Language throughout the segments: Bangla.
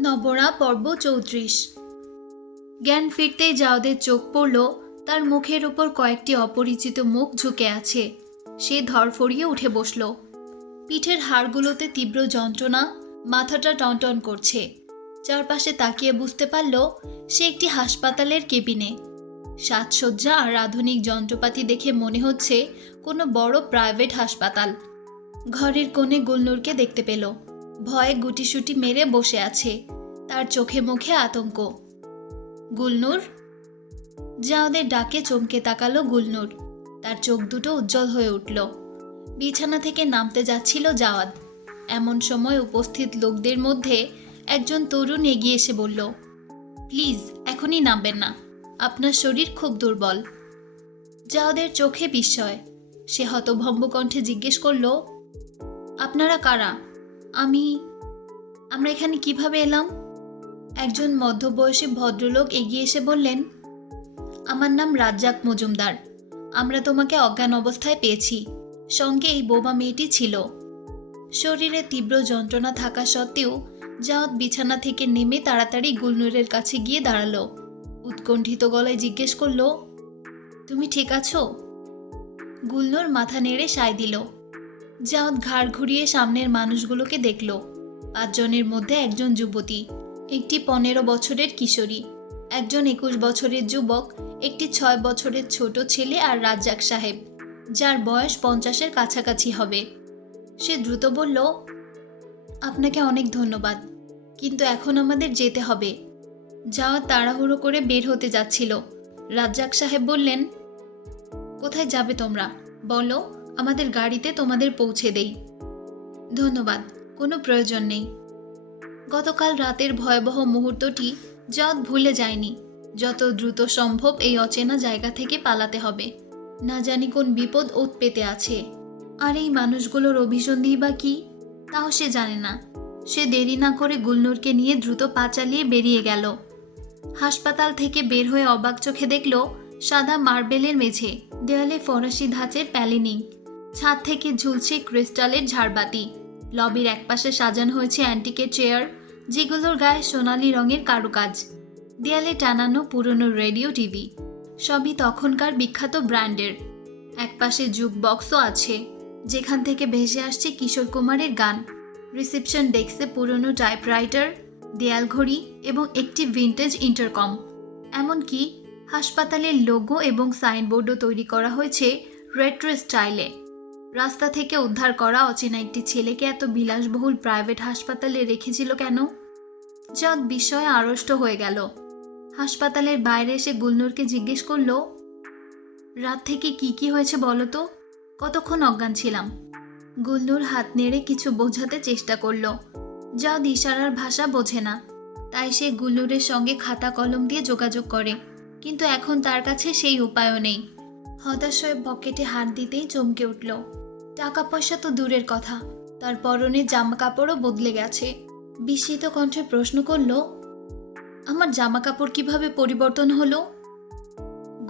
নবরা পর্ব চৌত্রিশ। জ্ঞান ফিরতেই যাওদের চোখ পড়ল, তার মুখের ওপর কয়েকটি অপরিচিত মুখ ঝুঁকে আছে। সে ধরফড়িয়ে উঠে বসল। পিঠের হাড়গুলোতে তীব্র যন্ত্রণা, মাথাটা টনটন করছে। চারপাশে তাকিয়ে বুঝতে পারল, সে একটি হাসপাতালের কেবিনে। সাজসজ্জা আর আধুনিক যন্ত্রপাতি দেখে মনে হচ্ছে কোনো বড় প্রাইভেট হাসপাতাল। ঘরের কোণে গুলনুরকে দেখতে পেল। ভয়ে গুটিসুটি মেরে বসে আছে। তার চোখে মুখে আতঙ্ক। গুলনুর? জাওদের ডাকে চমকে তাকালো গুলনুর। তার চোখ দুটো উজ্জ্বল হয়ে উঠল। বিছানা থেকে নামতে যাচ্ছিল জাওয়াদ। এমন সময় উপস্থিত লোকদের মধ্যে একজন তরুণ এগিয়ে এসে বলল, প্লিজ, এখনই নামবেন না। আপনার শরীর খুব দুর্বল। জাওদের চোখে বিস্ময়। সে হতভম্ব কণ্ঠে জিজ্ঞেস করল, আপনারা কারা? আমি, আমরা এখানে কীভাবে এলাম? একজন মধ্যবয়সী ভদ্রলোক এগিয়ে এসে বললেন, আমার নাম রাজ্জাক মজুমদার। আমরা তোমাকে অজ্ঞান অবস্থায় পেয়েছি। সঙ্গে এই বোবা মেয়েটি ছিল। শরীরে তীব্র যন্ত্রণা থাকা সত্ত্বেও জাওয়াত বিছানা থেকে নেমে তাড়াতাড়ি গুলনুরের কাছে গিয়ে দাঁড়াল। উৎকণ্ঠিত গলায় জিজ্ঞেস করল, তুমি ঠিক আছো? গুলনুর মাথা নেড়ে সায় দিল জাওয়াত ঘাড় ঘুরিয়ে সামনের মানুষগুলোকে দেখল। পাঁচজনের মধ্যে একজন যুবতী, একটি পনেরো বছরের কিশোরী। একজন একুশ বছরের যুবক, একটি ছয় বছরের ছোট ছেলে আর রাজ্জাক সাহেব, যার বয়স পঞ্চাশের কাছাকাছি হবে। সে দ্রুত বলল, আপনাকে অনেক ধন্যবাদ, কিন্তু এখন আমাদের যেতে হবে। যাওয়া তাড়াহুড়ো করে বের হতে যাচ্ছিল। রাজ্জাক সাহেব বললেন, কোথায় যাবে তোমরা? বলো। আমাদের গাড়িতে তোমাদের পৌঁছে দেই। ধন্যবাদ, কোনো প্রয়োজন নেই। গতকাল রাতের ভয়াবহ মুহূর্তটি যত ভুলে যায়নি, যত দ্রুত সম্ভব এই অচেনা জায়গা থেকে পালাতে হবে। না জানি কোন বিপদ ওত পেতে আছে। আর এই মানুষগুলোর অভিসন্ধি বা কি? তাও সে জানে না। সে দেরি না করে গুলনুরকে নিয়ে দ্রুত পা চালিয়ে বেরিয়ে গেল। হাসপাতাল থেকে বের হয়ে অবাক চোখে দেখল সাদা মার্বেলের মেঝে, দেয়ালে ফরাসি ধাঁচের প্যালিনিং। ছাদ থেকে ঝুলছে ক্রিস্টালের ঝাড়বাতি। লবির একপাশে সাজানো হয়েছে অ্যান্টিকের চেয়ার, যেগুলোর গায়ে সোনালি রঙের কারুকাজ। দেয়ালে টানানো পুরনো রেডিও টিভি। সবই তখনকার বিখ্যাত ব্র্যান্ডের। একপাশে জুক বক্সও আছে, যেখান থেকে ভেসে আসছে কিশোর কুমারের গান। রিসেপশন ডেস্কে পুরনো টাইপরাইটার, দেয়াল ঘড়ি এবং একটি ভিন্টেজ ইন্টারকম। এমনকি হাসপাতালের লোগো এবং সাইনবোর্ডও তৈরি করা হয়েছে রেট্রো স্টাইলে। রাস্তা থেকে উদ্ধার করা অচেনা একটি ছেলেকে এত বিলাসবহুল প্রাইভেট হাসপাতালে রেখেছিল কেন? যত বিষয়ে আড়ষ্ট হয়ে গেল। হাসপাতালের বাইরে এসে গুলনুরকে জিজ্ঞেস করল, রাত থেকে কি কি হয়েছে বলো তো? কতক্ষণ অজ্ঞান ছিলাম? গুলনুর হাত নেড়ে কিছু বোঝাতে চেষ্টা করল। যদ ইশারার ভাষা বোঝে না, তাই সে গুল্লুরের সঙ্গে খাতা কলম দিয়ে যোগাযোগ করে, কিন্তু এখন তার কাছে সেই উপায়ও নেই। হতাশ হয়ে পকেটে হাত দিতেই চমকে উঠল। টাকা পয়সা তো দূরের কথা, তার পরনে জামা কাপড়ও বদলে গেছে। বিস্মিত কণ্ঠে প্রশ্ন করল, আমার জামা কাপড় কীভাবে পরিবর্তন হলো?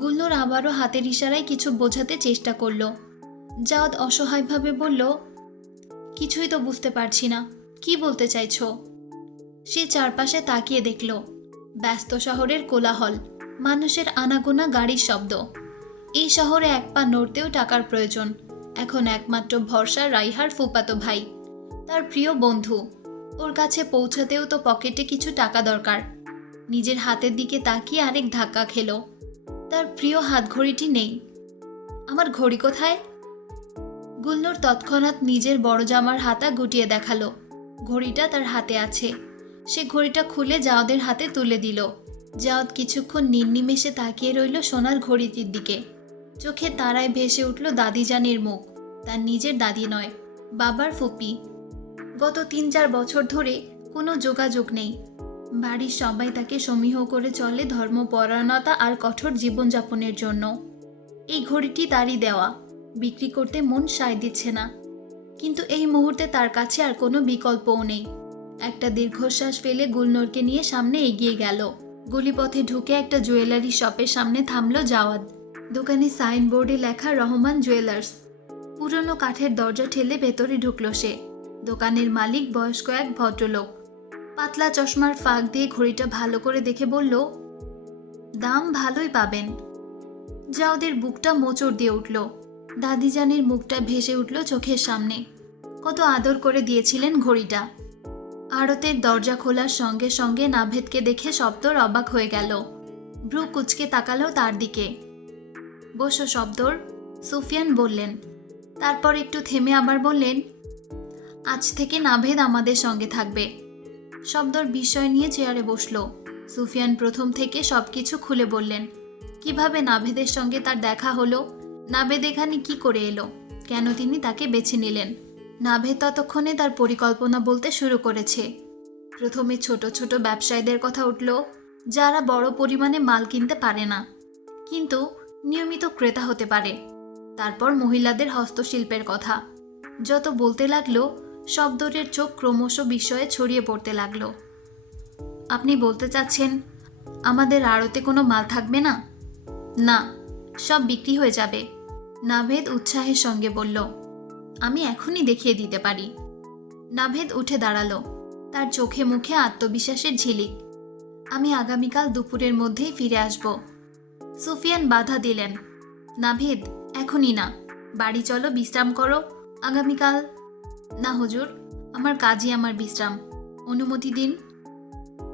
গুল্লুর আবারও হাতের ইশারায় কিছু বোঝাতে চেষ্টা করল। জাওয়াদ অসহায়ভাবে বলল, কিছুই তো বুঝতে পারছি না, কি বলতে চাইছো? সে চারপাশে তাকিয়ে দেখল, ব্যস্ত শহরের কোলাহল, মানুষের আনাগোনা গাড়ির শব্দ। এই শহরে এক পা নড়তেও টাকার প্রয়োজন। এখন একমাত্র ভরসা রাইহার ফুপাতো ভাই। তার প্রিয় বন্ধু। ওর কাছে পৌঁছাতেও তো পকেটে কিছু টাকা দরকার। নিজের হাতের দিকে তাকিয়ে আরেক ধাক্কা খেলো। তার প্রিয় হাত ঘড়িটি নেই। আমার ঘড়ি কোথায়? গুলনুর তৎক্ষণাৎ নিজের বড় জামার হাতা গুটিয়ে দেখাল। ঘড়িটা তার হাতে আছে। সে ঘড়িটা খুলে জাওদের হাতে তুলে দিল। জাওদ কিছুক্ষণ নির্নিমেষে তাকিয়ে রইল সোনার ঘড়িটির দিকে। চোখে তারায় ভেসে উঠল দাদিজানের মুখ। তার নিজের দাদি নয়, বাবার ফুপি। গত তিন চার বছর ধরে কোনো যোগাযোগ নেই। বাড়ির সবাই তাকে সমীহ করে চলে ধর্মপরায়ণতা আর কঠোর জীবনযাপনের জন্য। এই ঘড়িটি তারই দেওয়া। বিক্রি করতে মন সায় দিচ্ছে না। কিন্তু এই মুহূর্তে তার কাছে আর কোনো বিকল্পও নেই। একটা দীর্ঘশ্বাস ফেলে গুলনরকে নিয়ে সামনে এগিয়ে গেল। গলিপথে ঢুকে একটা জুয়েলারি শপের সামনে থামলো জাওয়াদ। দোকানে সাইনবোর্ডে লেখা রহমান জুয়েলার্স। পুরনো কাঠের দরজা ঠেলে ভেতরে ঢুকলো সে। দোকানের মালিক বয়স্ক এক ভদ্রলোক। পাতলা চশমার ফাঁক দিয়ে ঘড়িটা ভালো করে দেখে বলল, দাম ভালোই পাবেন। যা ওদের বুকটা মোচড় দিয়ে উঠল। দাদিজানের মুখটা ভেসে উঠল চোখের সামনে। কত আদর করে দিয়েছিলেন ঘড়িটা। আড়তের দরজা খোলার সঙ্গে সঙ্গে নাভেদকে দেখে শব্দর অবাক হয়ে গেল। ভ্রু কুচকে তাকালো তার দিকে। বসো শব্দর। সুফিয়ান বললেন, তারপর একটু থেমে আবার বললেন, আজ থেকে নাভেদ আমাদের সঙ্গে থাকবে। শব্দর বিষয় নিয়ে চেয়ারে বসল। সুফিয়ান প্রথম থেকে সব কিছু খুলে বললেন, কীভাবে নাভেদের সঙ্গে তার দেখা হলো? নাভেদ এখানে কি করে এলো? কেন তিনি তাকে বেছে নিলেন? নাভেদ ততক্ষণে তার পরিকল্পনা বলতে শুরু করেছে। প্রথমে ছোট ছোট ব্যবসায়ীদের কথা উঠল, যারা বড় পরিমাণে মাল কিনতে পারে না। কিন্তু নিয়মিত ক্রেতা হতে পারে। তারপর মহিলাদের হস্তশিল্পের কথা। যত বলতে লাগল শব্দরের চোখ ক্রমশ বিষয়ে ছড়িয়ে পড়তে লাগল। আপনি বলতে চাচ্ছেন, আমাদের আড়তে কোনো মাল থাকবে না? না, সব বিক্রি হয়ে যাবে। নাভেদ উৎসাহের সঙ্গে বলল, আমি এখনই দেখিয়ে দিতে পারি। নাভেদ উঠে দাঁড়াল। তার চোখে মুখে আত্মবিশ্বাসের ঝিলিক। আমি আগামীকাল দুপুরের মধ্যেই ফিরে আসব। সুফিয়ান বাধা দিলেন। নাভেদ, এখনই না। বাড়ি চলো, বিশ্রাম করো। আগামীকাল। না হুজুর, আমার কাজই আমার বিশ্রাম। অনুমতি দিন।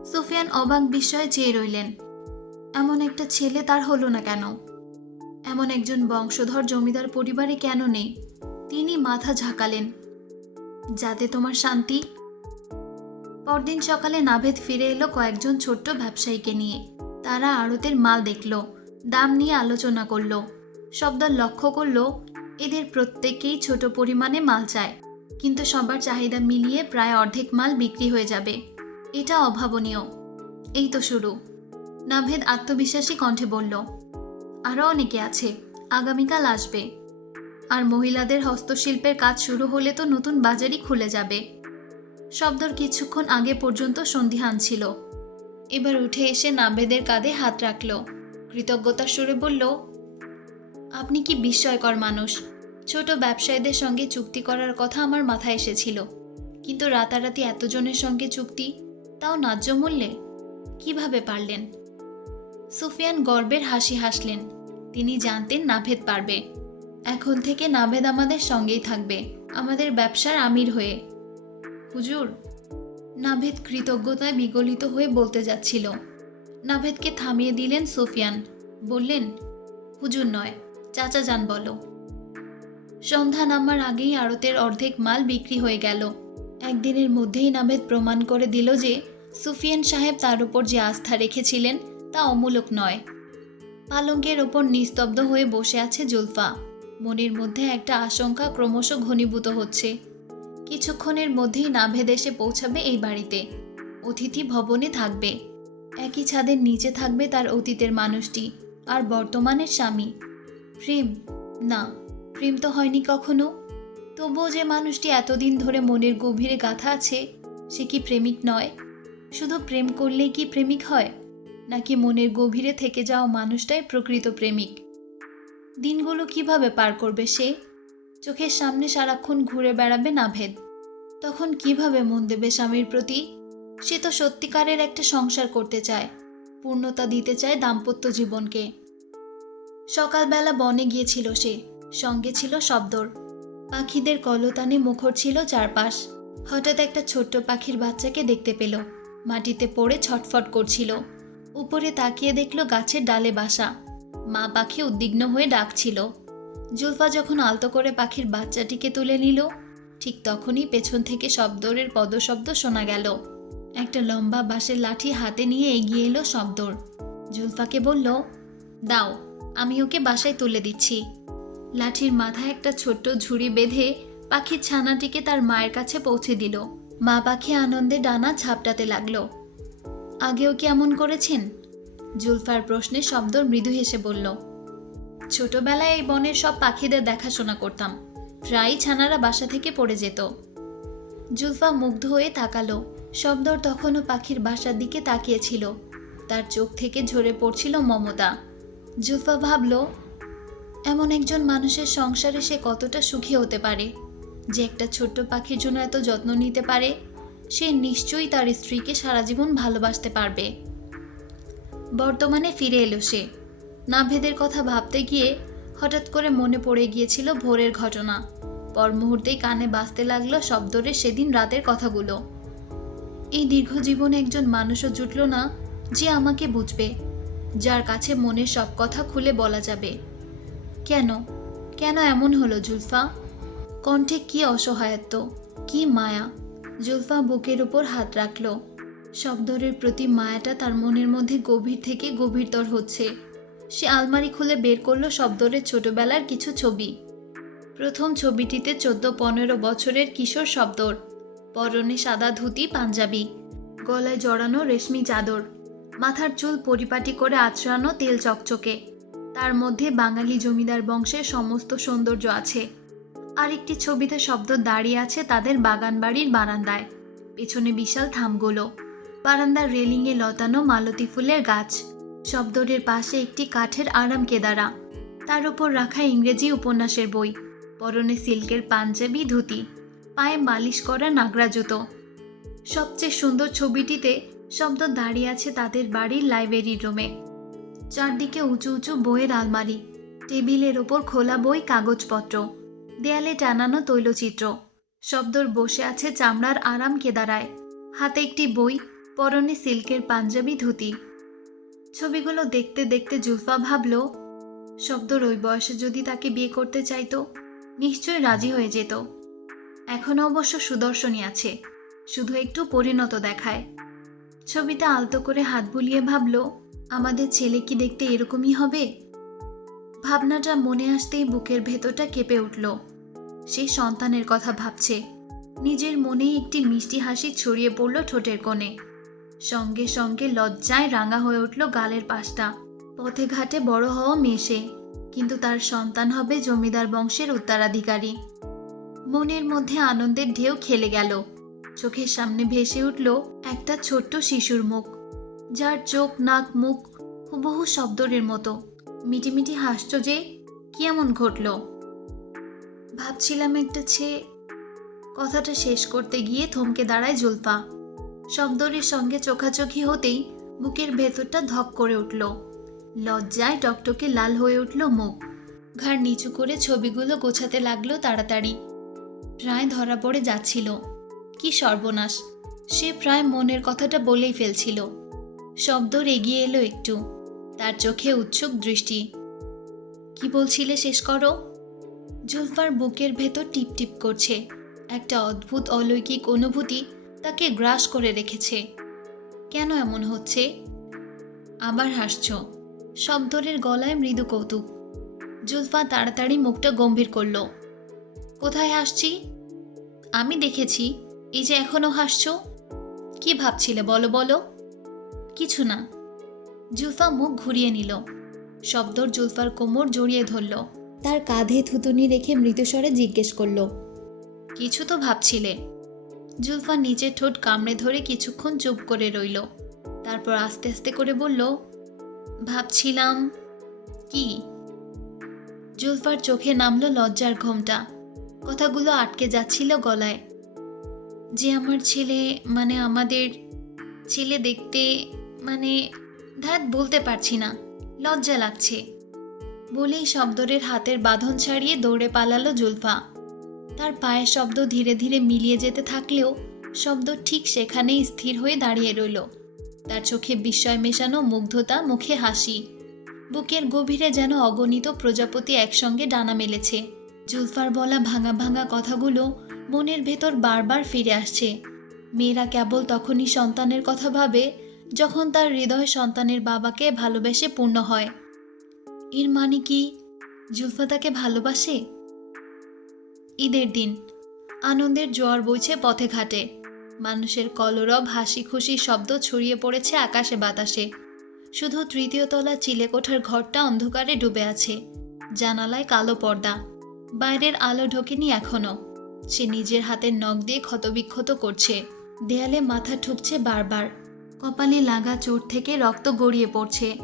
সুফিয়ান অবাক বিস্ময়ে চেয়ে রইলেন। এমন একটা ছেলে তার হলো না কেন? এমন একজন বংশধর জমিদার পরিবারে কেন নেই? তিনি মাথা ঝাঁকালেন। যাতে তোমার শান্তি। পরদিন সকালে নাভেদ ফিরে এলো কয়েকজন ছোট্ট ব্যবসায়ীকে নিয়ে। তারা আড়তের মাল দেখল। দাম নিয়ে আলোচনা করল। শব্দ লক্ষ্য করল, এদের প্রত্যেকেই ছোট পরিমাণে মাল চায়, কিন্তু সবার চাহিদা মিলিয়ে প্রায় অর্ধেক মাল বিক্রি হয়ে যাবে। এটা অভাবনীয়। এই তো শুরু। নাভেদ আত্মবিশ্বাসী কণ্ঠে বলল আরও অনেকে আছে, আগামীকাল আসবে। আর মহিলাদের হস্তশিল্পের কাজ শুরু হলে তো নতুন বাজারই খুলে যাবে। শব্দর কিছুক্ষণ আগে পর্যন্ত সন্ধিহান ছিল। এবার উঠে এসে নাভেদের কাঁধে হাত রাখল। কৃতজ্ঞতার সুরে বলল, আপনি কি বিস্ময়কর মানুষ। ছোট ব্যবসায়ীদের সঙ্গে চুক্তি করার কথা আমার মাথায় এসেছিল। কিন্তু রাতারাতি এতজনের সঙ্গে চুক্তি, তাও ন্যায্য মূল্যে? কীভাবে পারলেন? সুফিয়ান গর্বের হাসি হাসলেন। তিনি জানতেন নাভেদ পারবে। এখন থেকে নাভেদ আমাদের সঙ্গেই থাকবে, আমাদের ব্যবসার আমির হয়ে। হুজুর? নাভেদ কৃতজ্ঞতায় বিগলিত হয়ে বলতে যাচ্ছিল। নাভেদকে থামিয়ে দিলেন সুফিয়ান। বললেন, হুজুর নয়, চাচা যান বলো। সন্ধ্যা নামার আগেই আড়তের অর্ধেক মাল বিক্রি হয়ে গেল। একদিনের মধ্যেই নাভেদ প্রমাণ করে দিল যে সুফিয়ান সাহেব তার উপর যে আস্থা রেখেছিলেন তা অমূলক নয়। পালঙ্কের ওপর নিস্তব্ধ হয়ে বসে আছে জুলফা। মনের মধ্যে একটা আশঙ্কা ক্রমশ ঘনীভূত হচ্ছে। কিছুক্ষণের মধ্যেই নাভেদ এসে পৌঁছাবে এই বাড়িতে। অতিথি ভবনে থাকবে। একই ছাদের নিচে থাকবে তার অতীতের মানুষটি, আর বর্তমানের স্বামী। প্রেম? না, প্রেম তো হয়নি কখনো। তবুও যে মানুষটি এতদিন ধরে মনের গভীরে গাথা আছে, সে কি প্রেমিক নয়? শুধু প্রেম করলেই কি প্রেমিক হয়? নাকি মনের গভীরে থেকে যাওয়া মানুষটাই প্রকৃত প্রেমিক? দিনগুলো কীভাবে পার করবে সে? চোখের সামনে সারাক্ষণ ঘুরে বেড়াবে নাভেদ। তখন কীভাবে মন দেবে স্বামীর প্রতি? সে তো সত্যিকারের একটা সংসার করতে চায়, পূর্ণতা দিতে চায় দাম্পত্য জীবনকে। সকালবেলা বনে গিয়েছিল সে, সঙ্গে ছিল শব্দর। পাখিদের কলতানে মুখর ছিল চারপাশ। হঠাৎ একটা ছোট্ট পাখির বাচ্চাকে দেখতে পেল। মাটিতে পড়ে ছটফট করছিল। উপরে তাকিয়ে দেখল গাছের ডালে বাসা। মা পাখি উদ্বিগ্ন হয়ে ডাকছিল। জুলফা যখন আলতো করে পাখির বাচ্চাটিকে তুলে নিল, ঠিক তখনই পেছন থেকে শব্দরের পদশব্দ শোনা গেল। একটা লম্বা বাঁশের লাঠি হাতে নিয়ে এগিয়ে এলো শব্দর। জুলফাকে বলল, দাও, আমি ওকে বাসায় তুলে দিচ্ছি। লাঠির মাথায় একটা ছোট্ট ঝুড়ি বেঁধে পাখির ছানাটিকে তার মায়ের কাছে পৌঁছে দিল। মা পাখি আনন্দে ডানা ঝাপটাতে লাগল। আগেও কি এমন করেছেন? জুলফার প্রশ্নে শব্দ মৃদু হেসে বলল, ছোটবেলায় এই বনের সব পাখিদের দেখাশোনা করতাম। প্রায়ই ছানারা বাসা থেকে পড়ে যেত। জুলফা মুগ্ধ হয়ে তাকালো। শব্দর তখনও পাখির বাসার দিকে তাকিয়েছিল। তার চোখ থেকে ঝরে পড়ছিল মমতা। জুফা ভাবল, এমন একজন মানুষের সংসারে সে কতটা সুখী হতে পারে? যে একটা ছোট্ট পাখির জন্য এত যত্ন নিতে পারে, সে নিশ্চয়ই তার স্ত্রীকে সারা জীবন ভালোবাসতে পারবে। বর্তমানে ফিরে এলো সে। নাভেদের কথা ভাবতে গিয়ে হঠাৎ করে মনে পড়ে গিয়েছিল ভোরের ঘটনা। পর মুহূর্তেই কানে বাজতে লাগল শব্দরে সেদিন রাতের কথাগুলো। এই দীর্ঘ জীবনে একজন মানুষও জুটল না যে আমাকে বুঝবে, যার কাছে মনের সব কথা খুলে বলা যাবে। কেন? কেন এমন হলো জুলফা? কণ্ঠে কি অসহায়ত্ব, কি মায়া? জুলফা বুকের উপর হাত রাখল। শব্দরের প্রতি মায়াটা তার মনের মধ্যে গভীর থেকে গভীরতর হচ্ছে। সে আলমারি খুলে বের করল শব্দরের ছোটবেলার কিছু ছবি। প্রথম ছবিটিতে চোদ্দ পনেরো বছরের কিশোর শব্দর পরনে সাদা ধুতি, পাঞ্জাবি। গলায় জড়ানো রেশমি চাদর। মাথার চুল পরিপাটি করে আঁচড়ানো তেল চকচকে। তার মধ্যে বাঙালি জমিদার বংশের সমস্ত সৌন্দর্য আছে। আরেকটি ছবিতে শব্দ দাঁড়িয়ে আছে তাদের বাগান বাড়ির বারান্দায়। পেছনে বিশাল থামগুলো বারান্দার রেলিংয়ে লতানো মালতী ফুলের গাছ। শব্দরের পাশে একটি কাঠের আরাম কেদারা। তার উপর রাখা ইংরেজি উপন্যাসের বই। পরনে সিল্কের পাঞ্জাবি, ধুতি। পায়ে মালিশ করা নাগরা জুতো। সবচেয়ে সুন্দর ছবিটিতে শব্দ দাঁড়িয়ে আছে তাদের বাড়ির লাইব্রেরির রুমে। চারদিকে উঁচু উঁচু বইয়ের আলমারি, টেবিলের ওপর খোলা বই, কাগজপত্র, দেয়ালে টানানো তৈলচিত্র, শব্দর বসে আছে চামড়ার আরাম কেদারায়। হাতে একটি বই, পরনে সিল্কের পাঞ্জাবি ধুতি। ছবিগুলো দেখতে দেখতে জুলফা ভাবল, শব্দর ওই বয়সে যদি তাকে বিয়ে করতে চাইতো, নিশ্চয়ই রাজি হয়ে যেত। এখন অবশ্য সুদর্শনী আছে, শুধু একটু পরিণত দেখায়। ছবিতে আলতো করে হাত বুলিয়ে ভাবল, আমাদের ছেলে কি দেখতে এরকমই হবে? ভাবনাটা মনে আসতেই বুকের ভেতরটা কেঁপে উঠল। সে সন্তানের কথা ভাবছে। নিজের মনেই একটি মিষ্টি হাসি ছড়িয়ে পড়ল ঠোঁটের কোণে। সঙ্গে সঙ্গে লজ্জায় রাঙা হয়ে উঠল গালের পাশটা। পথে ঘাটে বড় হওয়া মেশে কিন্তু তার সন্তান হবে জমিদার বংশের উত্তরাধিকারী। মনের মধ্যে আনন্দের ঢেউ খেলে গেল। চোখের সামনে ভেসে উঠল একটা ছোট্ট শিশুর মুখ, যার চোখ, নাক, মুখ হুবহু শব্দরের মতো। মিটিমিটি হাসছ যে, কি এমন ঘটল? ভাবছিলাম একটা ছে, কথাটা শেষ করতে গিয়ে থমকে দাঁড়ায় জুলফা। শব্দরের সঙ্গে চোখাচোখি হতেই বুকের ভেতরটা ধক করে উঠল। লজ্জায় টকটকে লাল হয়ে উঠল মুখ। ঘাড় নিচু করে ছবিগুলো গোছাতে লাগল তাড়াতাড়ি। প্রায় ধরা পড়ে যাচ্ছিল। কি সর্বনাশ, সে প্রায় মনের কথাটা বলেই ফেলছিল। শব্দর এগিয়ে এলো একটু, তার চোখে উৎসুক দৃষ্টি। কি বলছিলে শেষ করো? জুলফার বুকের ভেতর টিপ টিপ করছে। একটা অদ্ভুত অলৌকিক অনুভূতি তাকে গ্রাস করে রেখেছে। কেন এমন হচ্ছে? আবার হাসছ। শব্দরের গলায় মৃদু কৌতুক। জুলফা তাড়াতাড়ি মুখটা গম্ভীর করল। কোথায় হাসছি? আমি দেখেছি, এই যে এখনও হাসছো? কি ভাবছিলে বলো বলো। কিছু না। জুলফা মুখ ঘুরিয়ে নিল। শব্দর জুলফার কোমর জড়িয়ে ধরল। তার কাঁধে থুতুনি রেখে মৃতস্বরে জিজ্ঞেস করল, কিছু তো ভাবছিলে? জুলফা নিজের ঠোঁট কামড়ে ধরে কিছুক্ষণ চুপ করে রইল। তারপর আস্তে আস্তে করে বলল, ভাবছিলাম, কি? জুলফার চোখে নামলো লজ্জার ঘোমটা। কথাগুলো আটকে যাচ্ছিল গলায়। যে আমার ছেলে মানে আমাদের ছেলে দেখতে মানে ধ্যাত বলতে পারছি না, লজ্জা লাগছে। বলেই শব্দরের হাতের বাঁধন ছাড়িয়ে দৌড়ে পালালো জুলফা। তার পায়ের শব্দ ধীরে ধীরে মিলিয়ে যেতে থাকলেও শব্দ ঠিক সেখানেই স্থির হয়ে দাঁড়িয়ে রইল। তার চোখে বিস্ময় মেশানো মুগ্ধতা, মুখে হাসি। বুকের গভীরে যেন অগণিত প্রজাপতি একসঙ্গে ডানা মেলেছে। জুলফার বলা ভাঙা ভাঙা কথাগুলো মনের ভেতর বারবার ফিরে আসছে। মেয়েরা কেবল তখনই সন্তানের কথা ভাবে যখন তার হৃদয় সন্তানের বাবাকে ভালোবেসে পূর্ণ হয়। এর মানে কি? জুলফা তাকে ভালোবাসে? ঈদের দিন, আনন্দের জোয়ার বইছে পথে ঘাটে। মানুষের কলরব হাসি খুশি শব্দ ছড়িয়ে পড়েছে আকাশে বাতাসে। শুধু তৃতীয় তলা চিলেকোঠার ঘরটা অন্ধকারে ডুবে আছে। জানালায় কালো পর্দা। বাইরের আলো ঢোকেনি এখনও। সে নিজের হাতের নখ দিয়ে ক্ষতবিক্ষত করছে। দেয়ালে মাথা ঠুকছে বারবার। কপালে লাগা চোট থেকে রক্ত গড়িয়ে পড়ছে।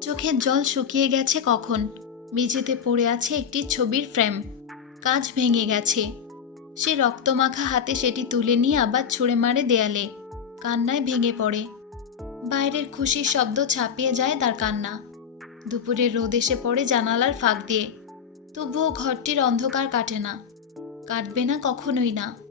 চোখের জল শুকিয়ে গেছে কখন? মেঝেতে পড়ে আছে একটি ছবির ফ্রেম। কাজ ভেঙে গেছে। সে রক্তমাখা হাতে সেটি তুলে নিয়ে আবার ছুঁড়ে মারে দেয়ালে। কান্নায় ভেঙে পড়ে। বাইরের খুশির শব্দ ছাপিয়ে যায় তার কান্না। দুপুরের রোদ এসে পড়ে জানালার ফাঁক দিয়ে। তবুও ঘরটির অন্ধকার কাটে না। কাটবে না কখনোই না।